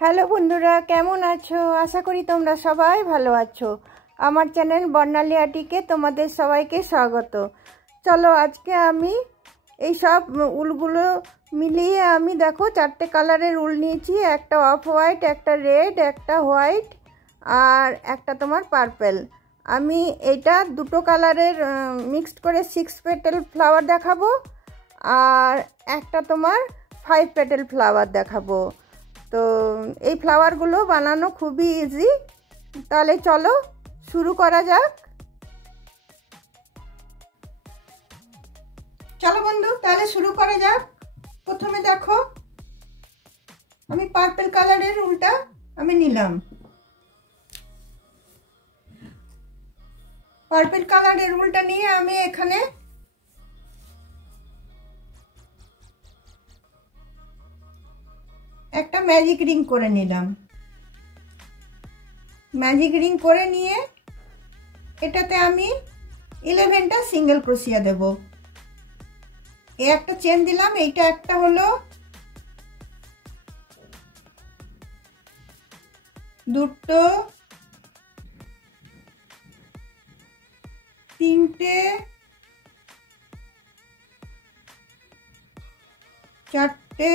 Hello বন্ধুরা, কেমন আছো? আশা করি তোমরা সবাই ভালো আছো। আমার চ্যানেল বর্ণালী আর্টিকে তোমাদের সবাইকে স্বাগত। চলো, আজকে আমি এই সব উলগুলো মিলিয়ে আমি দেখো 4টে কালারের উল নিয়েছি। একটা অফ হোয়াইট, একটা রেড, একটা হোয়াইট আর একটা তোমার পার্পেল। আমি এইটা দুটো কালারের মিক্সড করে 6 পেটাল ফ্লাওয়ার দেখাবো আর একটা তোমার 5 পেটাল ফ্লাওয়ার দেখাবো। তো এই ফ্লাওয়ারগুলো বানানো খুবই ইজি। তাহলে চলো শুরু করা যাক। চলো বন্ধু, তাহলে শুরু করা যাক। প্রথমে দেখো, আমি পার্পল কালারের উলটা আমি নিলাম। পার্পল কালারের উলটা নিয়ে আমি এখানে একটা ম্যাজিক রিং করে নিলাম। ম্যাজিক রিং করে নিয়ে এটাতে আমি 11টা সিঙ্গেল ক্রোশিয়া দেব। এই একটা চেন দিলাম, এইটা একটা হলো, দুটো, তিনটে, চারটে,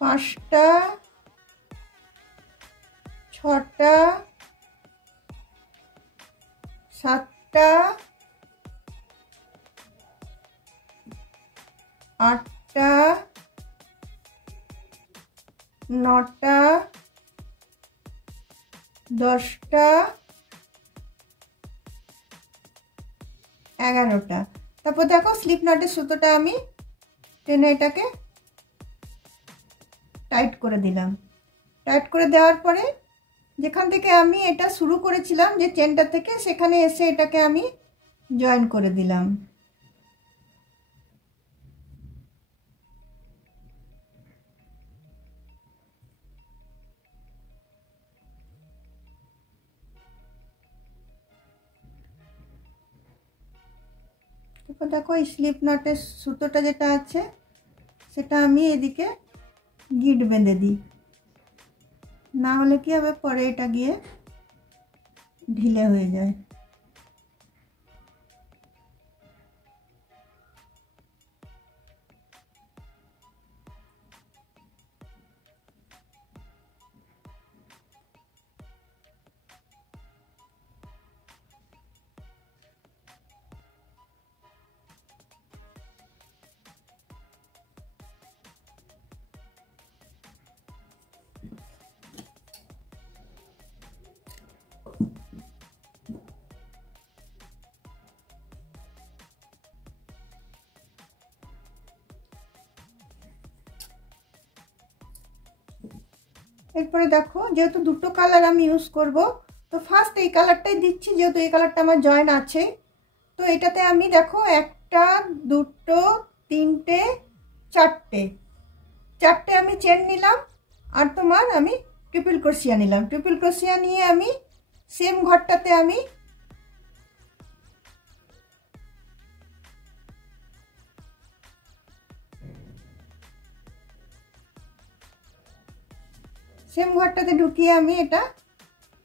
পাঁচটা, ছটা, সাতটা, আটটা, নটা, 10টা, 11টা। তারপর দেখো, স্লিপ নটের সুতোটা আমি টেনে এটাকে টাইট করে দিলাম। টাইট করে দেওয়ার পরে যেখান থেকে আমি এটা শুরু করেছিলাম, যে চেনটা থেকে, সেখানে এসে এটাকে আমি জয়েন করে দিলাম। তারপর দেখো, এই স্লিপ নটের সুতোটা যেটা আছে সেটা আমি এদিকে গিট বেঁধে দিই, না হলে কি হবে, পরে এটা গিয়ে ঢিলে হয়ে যায়। এরপরে দেখো, যেহেতু দুটো কালার আমি ইউজ করব, তো ফার্স্ট এই কালারটাই দিচ্ছি, যেহেতু এই কালারটা আমার জয়েন আছে। তো এটাতে আমি দেখো, একটা, দুটো, তিনটে, চারটে আমি চেন নিলাম আর তোমার আমি ট্রিপল ক্রোশিয়া নিলাম। ট্রিপল ক্রোশিয়া নিয়ে আমি সেম ঘরটাতে আমি ঢুকিয়ে আমি এটা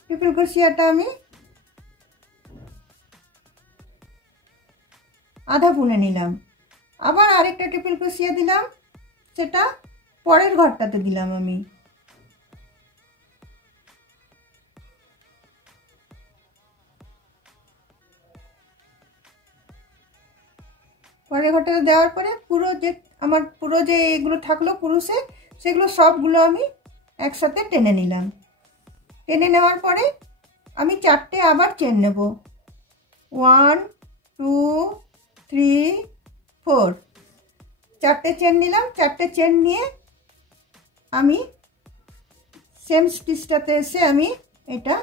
ট্রিপল ক্রোশিয়াটা আমি আধা বুনে নিলাম। আবার আরেকটা ট্রিপল ক্রোশিয়া দিলাম, সেটা পরের ঘরটাতে দিলাম আমি। পরের ঘরটাতে দেওয়ার পরে পুরো যে এগুলো থাকলো কুরুশে, সেগুলো সবগুলো আমি একসাথে টেনে নিলাম। টেনে নেওয়ার পরে আমি 4টে আবার চেন নেব। 1 2 3 4, 4টে চেন নিলাম। 4টে চেন নিয়ে আমি সেম স্টিচটাতে এসে আমি এটা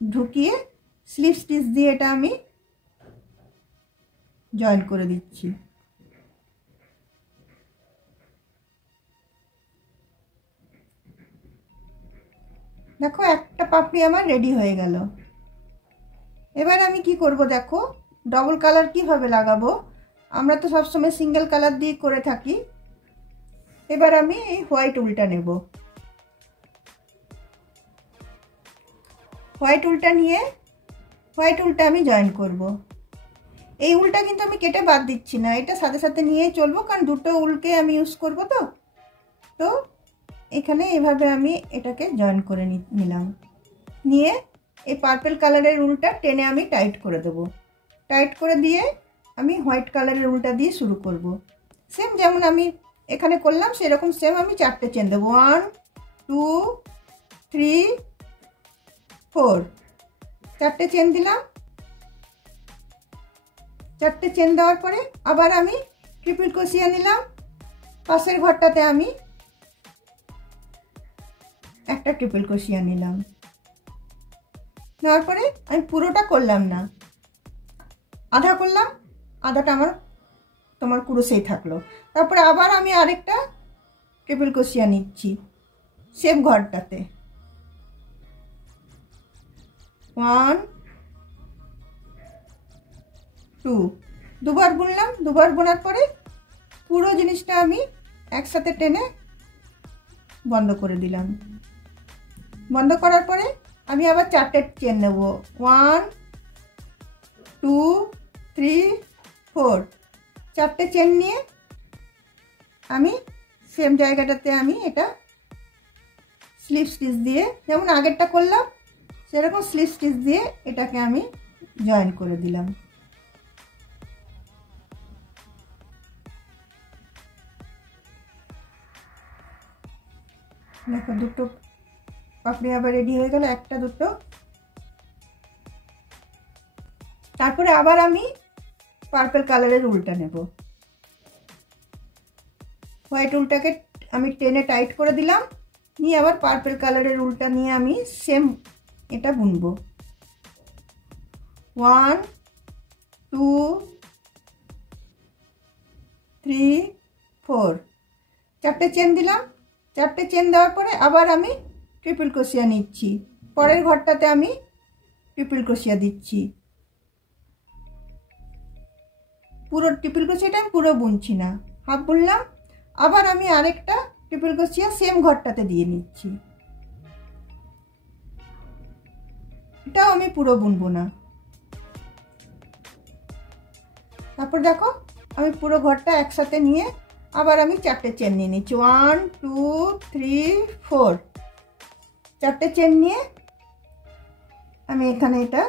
ঢুকিয়ে স্লিপ স্টিচ দিয়ে এটা আমি জয়েন করে দিচ্ছি। দেখো, একটা পাপড়ি আমার রেডি হয়ে গেল। এবার আমি কি করব দেখো, ডবল কালার কিভাবে লাগাবো। আমরা তো সবসময় সিঙ্গেল কালার দিয়ে করে থাকি। এবার আমি এই হোয়াইট উলটা নেব। হোয়াইট উলটা নিয়ে হোয়াইট উলটা আমি জয়েন করব। এই উলটা কিন্তু আমি কেটে বাদ দিচ্ছি না, এটা সাথে সাথে নিয়েই চলবো, কারণ দুটো উলকে আমি ইউজ করব। তো এখানে এভাবে আমি এটাকে জয়েন করে নিলাম। নিয়ে এই পার্পল কালারের উলটা টেনে আমি টাইট করে দেব। টাইট করে দিয়ে আমি হোয়াইট কালারের উলটা দিয়ে শুরু করব। সেম যেমন আমি এখানে করলাম সেরকম সেম আমি 4টে চেন দেবো। 1 2 3 4, 4টে চেন দিলাম। 4টে চেন দেওয়ার পরে আবার আমি ট্রিপল ক্রোশিয়া নিলাম। পাশের ঘরটাতে আমি একটা ট্রিপল ক্রোশিয়া নিলাম। নেওয়ার পরে আমি পুরোটা করলাম না, আধা করলাম, আধাটা তোমার ক্রোশেই থাকলো। তারপরে আবার আমি আরেকটা ট্রিপল ক্রোশিয়া নিচ্ছি সেম ঘরটাতে। 1 2, দুবার বুনলাম। দুবার বোনার পরে পুরো জিনিসটা আমি একসাথে টেনে বন্ধ করে দিলাম। বন্ধ করার পরে আমি আবার 4টে চেন নেব। 1 2 3 4, 4টে চেন নিয়ে আমি সেম জায়গাটাতে আমি এটা স্লিপ স্টিচ দিয়ে, যেমন আগেরটা করলাম সেরকম স্লিপ স্টিচ দিয়ে এটাকে আমি জয়েন করে দিলাম। দেখো দুটো পাপড়ি আবার রেডি হয়ে গেল, একটা দুটো। তারপরে আবার আমি পার্পল কালারের উলটা নেব। হোয়াইট উলটাকে আমি টেনে টাইট করে দিলাম। নিয়ে আবার পার্পল কালারের উলটা নিয়ে আমি সেম এটা বুনবো। 1 2 3 4, 4টে চেন দিলাম। 4টে চেন দেওয়ার পরে আবার আমি ট্রিপল ক্রোশিয়া নিচ্ছি। পরের ঘরটাতে আমি ট্রিপল ক্রোশিয়া দিচ্ছি। পুরো ট্রিপল ক্রোশিয়াটা আমি পুরো বুনছি না, হাফ বুনলাম। আবার আমি আরেকটা ট্রিপল ক্রোশিয়া সেম ঘরটাতে দিয়ে নিচ্ছি। এটাও আমি পুরো বুনবো না। তারপর দেখো আমি পুরো ঘরটা একসাথে নিয়ে আবার আমি 4টে চেন নিয়ে নিচ্ছি। 1 2 3 4, 4টে চেন নিয়ে আমি এখানে এটা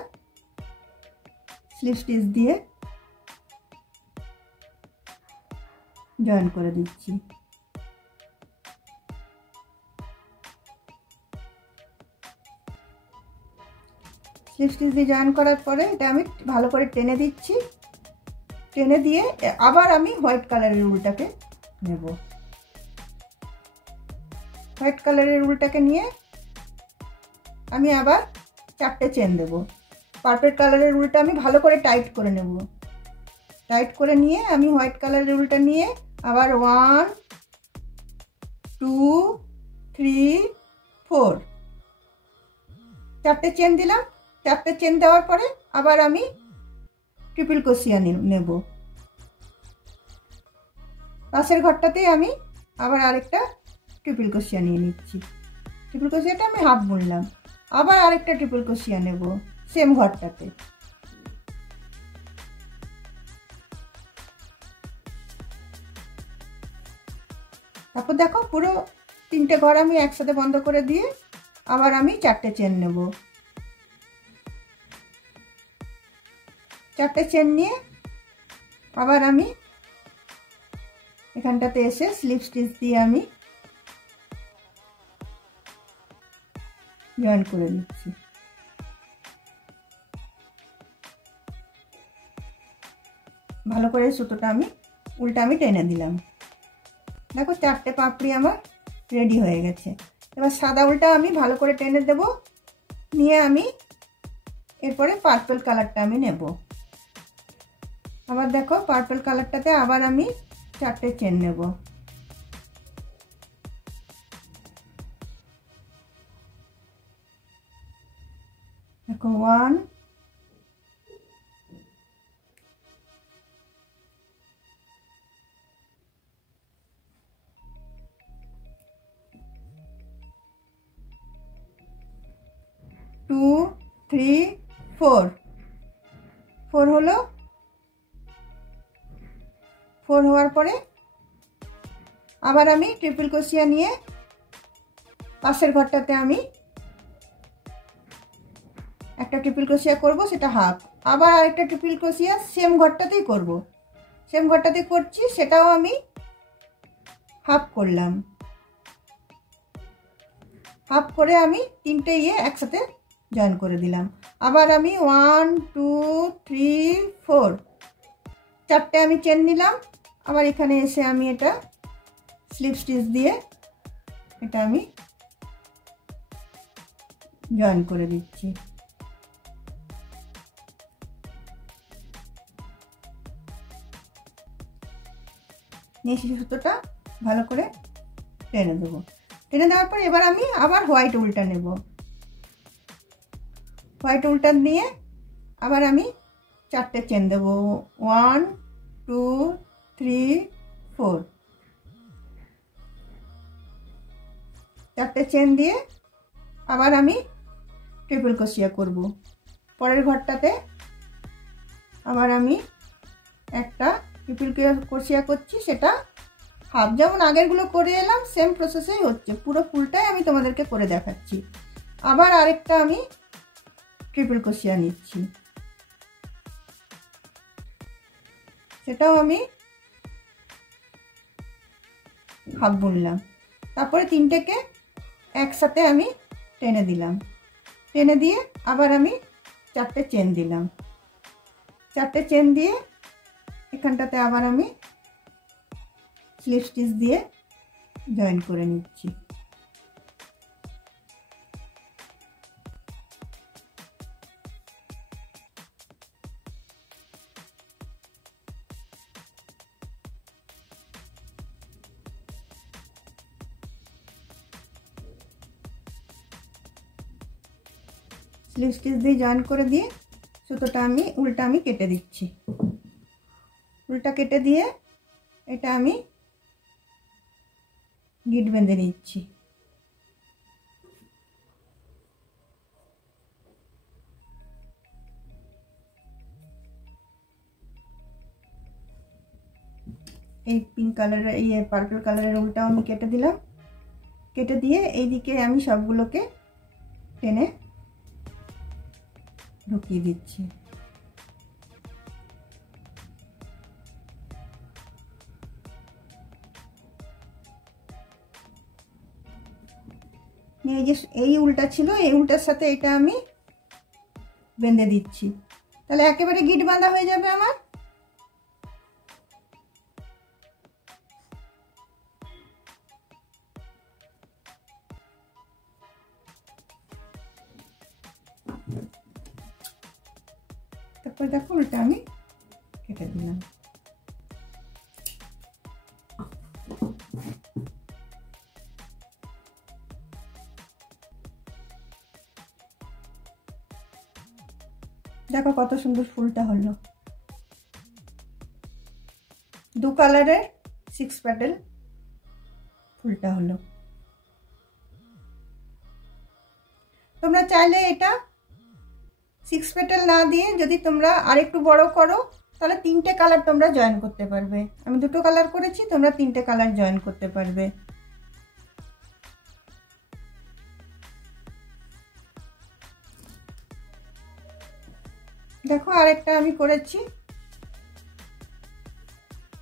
স্লিপ স্টিচ দিয়ে জয়েন করে দিচ্ছি। স্লিপ স্টিচ দিয়ে জয়েন করার পরে এটা আমি ভালো করে টেনে দিচ্ছি। টেনে দিয়ে আবার আমি হোয়াইট কালারের উলটাকে নেব। হোয়াইট কালারের উলটাকে নিয়ে আমি আবার 4টে চেন দেব। পার্পল কালারের উলটা আমি ভালো করে টাইট করে নেব। টাইট করে নিয়ে আমি হোয়াইট কালারের উলটা নিয়ে আবার 1 2 3 4, 4টে চেন দিলাম। 4টে চেন দেওয়ার পরে আবার আমি ট্রিপল ক্রোশিয়া নেব। পাশের ঘরটাতে আমি আবার আরেকটা ট্রিপল ক্রোশিয়া নিয়ে নিচ্ছি। ট্রিপল ক্রোশিয়াটা আমি হাফ বুনলাম। আবার আরেকটা ট্রিপল ক্রোশিয়া নেব সেম ঘরটাতে। তারপর দেখো পুরো 3টে ঘর আমি একসাথে বন্ধ করে দিয়ে আবার আমি 4টে চেন নেব। 4টে চেন নিয়ে আবার আমি এখানটাতে এসে স্লিপ স্টিচ দিয়ে আমি জয়েন করে নিচ্ছি। ভালো করে সুতোটা আমি উল্টা আমি টেনে দিলাম। দেখো 4টে পাপড়ি আমার রেডি হয়ে গেছে। এবার সাদা উলটা আমি ভালো করে টেনে দেব। নিয়ে আমি এরপরে পার্পল কালারটা আমি নেব। আবার দেখো পার্পল কালারটাতে আবার আমি 4টে চেন নেব। দেখো 1 3 4 4 হলো। 4 হওয়ার পরে আবার আমি ট্রিপল ক্রোশিয়া নিয়ে পাশের ঘরটাতে আমি একটা ট্রিপল ক্রোশিয়া করব, সেটা হাফ। আবার আরেকটা ট্রিপল ক্রোশিয়া সেম ঘরটাতেই করব, সেম ঘরটাতে করছি, সেটাও আমি হাফ করলাম। হাফ করে আমি তিনটে একসাথে জয়েন করে দিলাম। আবার আমি 1 2 3 4 চারটে আমি চেন নিলাম। আবার এখানে এসে আমি এটা স্লিপ স্টিচ দিয়ে এটা আমি জয়েন করে দিচ্ছি। নিয়ে সুতোটা ভালো করে টেনে দেবো। টেনে দেওয়ার পর এবার আমি আবার হোয়াইট উল্টা নেব। হোয়াইট উল্টা নিয়ে আবার আমি চারটে চেন দেব। 1 2 3 4 চারটে চেন দিয়ে আবার আমি ট্রিপল ক্রোশিয়া করব। পরের ঘরটাতে আবার আমি একটা ট্রিপল ক্রোশিয়া করছি, সেটা হাফ। যেমন আগেরগুলো করে এলাম সেম প্রসেসেই হচ্ছে, পুরো ফুলটাই আমি তোমাদেরকে করে দেখাচ্ছি। আবার আরেকটা আমি ট্রিপল ক্রোশিয়া নিচ্ছি, সেটাও আমি হাফ বুনলাম। তারপরে তিনটেকে একসাথে আমি টেনে দিলাম। টেনে দিয়ে আবার আমি চারটে চেন দিলাম। চারটে চেন দিয়ে এখানটাতে আবার আমি স্লিপ স্টিচ দিয়ে জয়েন করে নিচ্ছি। স্লিপ স্টিচ দিয়ে জয়েন করে দিয়ে সুতোটা আমি উল্টা কেটে দিচ্ছি। উল্টা কেটে দিয়ে এটা আমি গিট বেঁধে নিচ্ছি। এই পিঙ্ক কালারের পার্পল কালারের উল্টাও আমি কেটে দিলাম। কেটে দিয়ে এইদিকে আমি সবগুলোকে টেনে ঢুকিয়ে দিচ্ছি। এই যে এই উল্টা ছিল, এই উল্টার সাথে এটা আমি বেঁধে দিচ্ছি, তাহলে একেবারে গিট বাঁধা হয়ে যাবে আমার। তারপর দেখো উল্টা আমি কেটে দিলাম। দেখো কত সুন্দর ফুলটা হলো। দু কালারের 6 পেটাল ফুলটা হলো। তোমরা চাইলে এটা 6 পেটাল না দিয়ে যদি তোমরা আরেকটু বড় করো তাহলে 3টে কালার তোমরা জয়েন করতে পারবে। আমি 2টো কালার করেছি, তোমরা 3টে কালার জয়েন করতে পারবে। দেখো আরেকটা আমি করেছি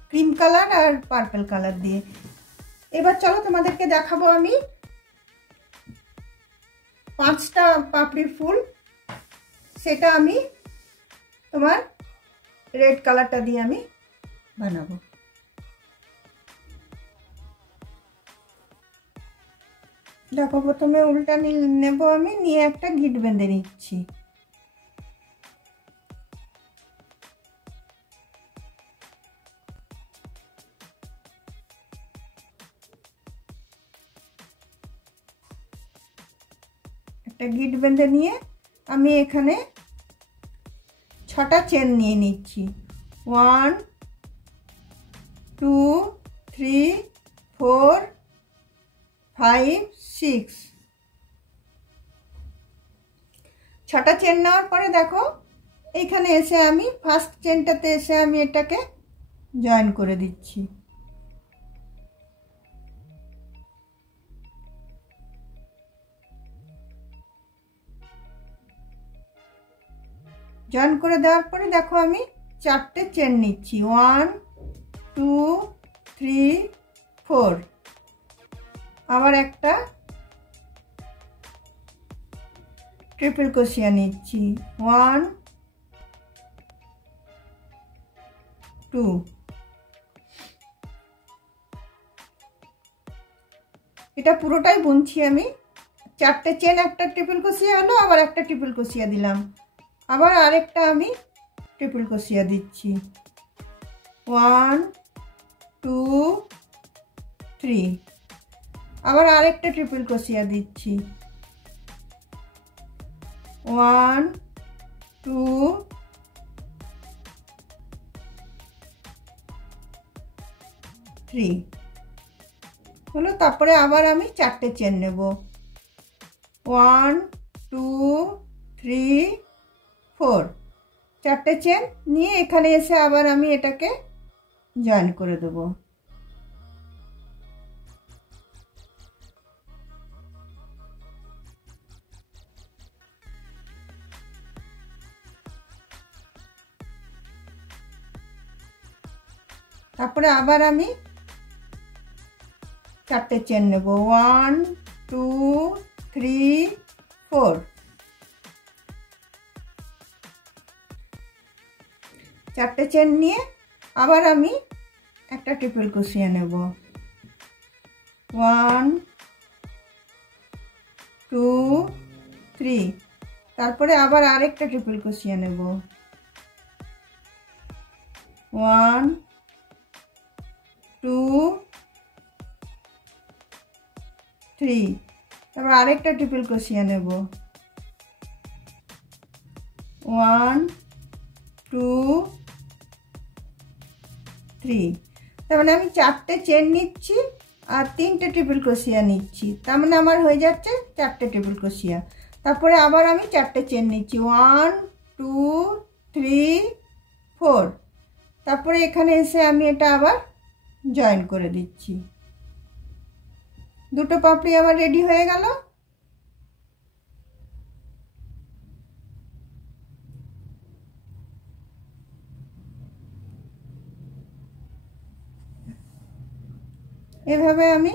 ক্রিম কালার আর পার্পল কালার দিয়ে। এবার চলো তোমাদেরকে দেখাবো আমি 5টা পাপড়ি ফুল, সেটা আমি তোমার রেড কালারটা দিয়ে আমি বানাবো। দেখো প্রথমে উল্টা নেব আমি, নিয়ে একটা গিট বেঁধে নিচ্ছি। একটা গিট বেঁধে নিয়ে আমি এখানে 6টা চেন নিয়ে নিচ্ছি। 1 2 3 4 5 6 ছটা চেন নেওয়ার পরে দেখো এইখানে এসে আমি ফার্স্ট চেনটাতে এসে আমি এটাকে জয়েন করে দিচ্ছি। জয়েন করে দেওয়ার পরে দেখো আমি চারটে চেন নিচ্ছি, 1 2 3 4। আবার একটা ট্রিপল ক্রোশিয়া নিচ্ছি, 1 2। এটা পুরোটাই বুনছি আমি। চারটে চেন, একটা ট্রিপল ক্রোশিয়া হলো, আবার একটা ট্রিপল ক্রোশিয়া দিলাম, আবার আরেকটা আমি ট্রিপল ক্রোশিয়া দিচ্ছি, 1 2 3। আবার আরেকটা ট্রিপল ক্রোশিয়া দিচ্ছি, 1 2 3 হলো। তারপরে আবার আমি চারটে চেন নেব, 1 2 3 4। চারটে চেন নিয়ে এখানে এসে আবার আমি এটাকে জয়েন করে দেব। তারপরে আবার আমি চারটে চেন নেব, 1 2 3 4। চারটে চেন নিয়ে আবার আমি একটা ট্রিপল ক্রোশিয়া নেব, 1 2 3। তারপরে আবার আরেকটা ট্রিপল ক্রোশিয়া নেব, 1 2 3। তারপর আরেকটা ট্রিপল ক্রোশিয়া নেব, 1 2 3। তার মানে আমি চারটে চেন নিচ্ছি আর তিনটে ট্রিপল ক্রোশিয়া নিচ্ছি, তার মানে আমার হয়ে যাচ্ছে চারটে ট্রিপল ক্রোশিয়া। তারপরে আবার আমি চারটে চেন নিচ্ছি, 1 2 3 4। তারপরে এখানে এসে আমি এটা আবার জয়েন করে দিচ্ছি। দুটো পাপড়ি আমার রেডি হয়ে গেল। এভাবে আমি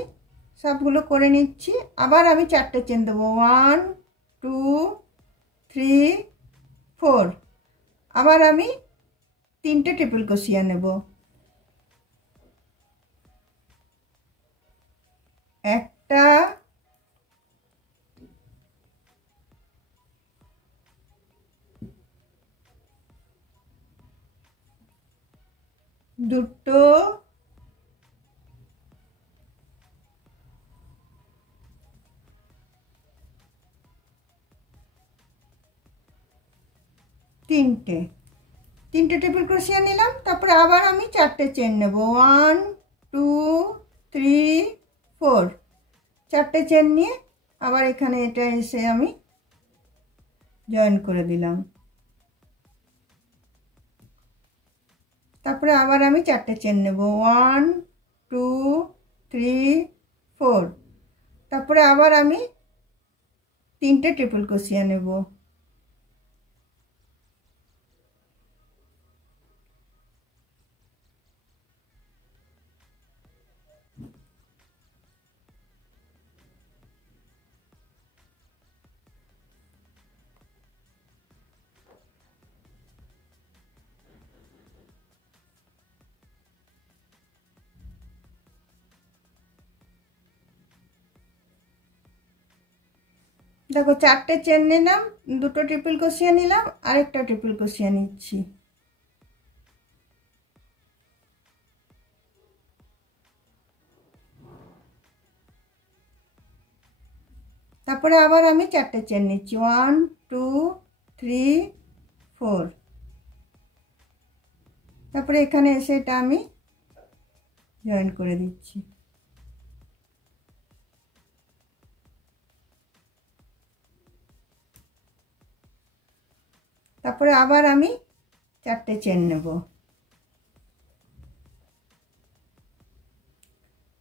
সবগুলো করে নিচ্ছি। আবার আমি চারটে চেন দেবো, 1 2 3 4। আবার আমি তিনটে ট্রিপল ক্রোশিয়া নেব, একটা দুটো তিনটে ট্রিপল ক্রোশিয়া নিলাম। তারপরে আবার আমি চারটে চেন নেব, 1 2 3 4। চারটে চেন নিয়ে আবার এখানে এটা এসে আমি জয়েন করে দিলাম। তারপরে আবার আমি চারটে চেন নেব, 1 2 3 4। তারপরে আবার আমি তিনটে ট্রিপল ক্রোশিয়া নেব, দেখো চারটে চেন নিলাম, দুটো ট্রিপল ক্রোশিয়া নিলাম, আরেকটা ট্রিপল ক্রোশিয়া নিচ্ছি। তারপরে আবার আমি চারটে চেন নিচ্ছি, 1 2 3 4। তারপরে এখানে এসে এটা আমি জয়েন করে দিচ্ছি। তারপরে আবার আমি 4টে চেন নেব।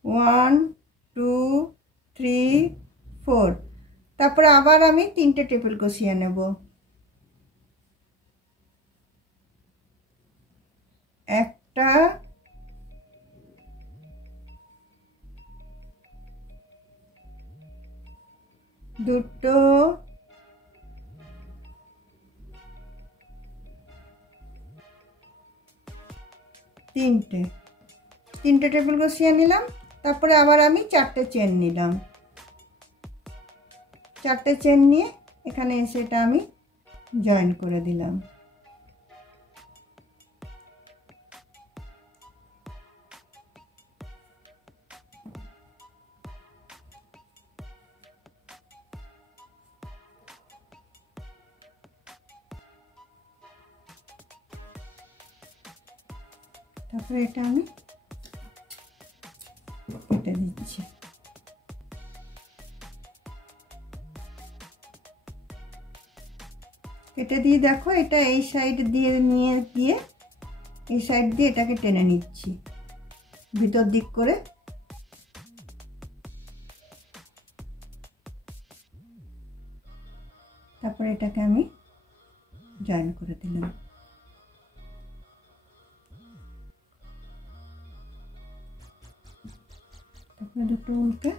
1 2 3 4। তারপরে আবার আমি 3টে ট্রিপল ক্রোশিয়া নেব। একটা, দুটো, তিনটে ট্রিপল ক্রোশিয়া নিলাম। তারপরে আবার আমি 4টে চেন নিলাম। 4টে চেন নিয়ে এখানে এসে এটা আমি জয়েন করে দিলাম। তারপরে এটা আমি কেটে দিচ্ছি। কেটে দিয়ে দেখো এটা এই সাইড দিয়ে নিয়ে গিয়ে এই সাইড দিয়ে এটাকে টেনে নিচ্ছি ভিতর দিক করে। তারপরে এটাকে আমি জয়েন করে দিলাম। তারপরে দুটো উল্টে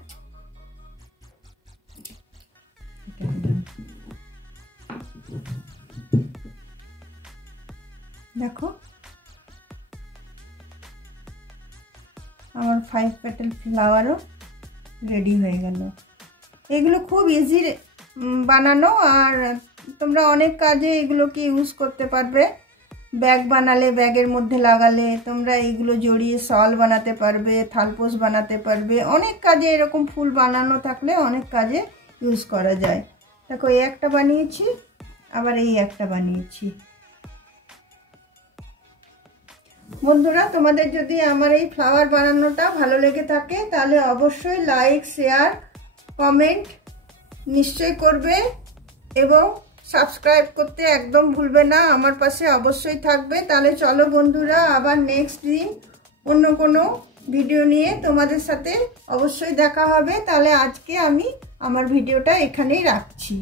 এটা দিলাম। দেখো আমার 5 পেটাল ফ্লাওয়ারও রেডি হয়ে গেল। এগুলো খুব ইজি বানানো, আর তোমরা অনেক কাজে এগুলোকে ইউজ করতে পারবে। ব্যাগ বানালে, ব্যাগের মধ্যে লাগালে তোমরা এইগুলো জড়িয়ে শল বানাতে পারবে, থালপোস বানাতে পারবে। অনেক কাজে এরকম ফুল বানানো থাকলে অনেক কাজে ইউজ করা যায়। দেখো এই একটা বানিয়েছি, আবার এই একটা বানিয়েছি। বন্ধুরা, তোমাদের যদি আমার এই ফ্লাওয়ার বানানোটা ভালো লেগে থাকে তাহলে অবশ্যই লাইক, শেয়ার, কমেন্ট নিশ্চয়ই করবে এবং সাবস্ক্রাইব করতে একদম ভুলবে না। আমার পাশে অবশ্যই থাকবে। তাহলে চলো বন্ধুরা, আবার নেক্সট দিন অন্য কোনো ভিডিও নিয়ে তোমাদের সাথে অবশ্যই দেখা হবে। তাহলে আজকে আমি আমার ভিডিওটা এখানেই রাখছি।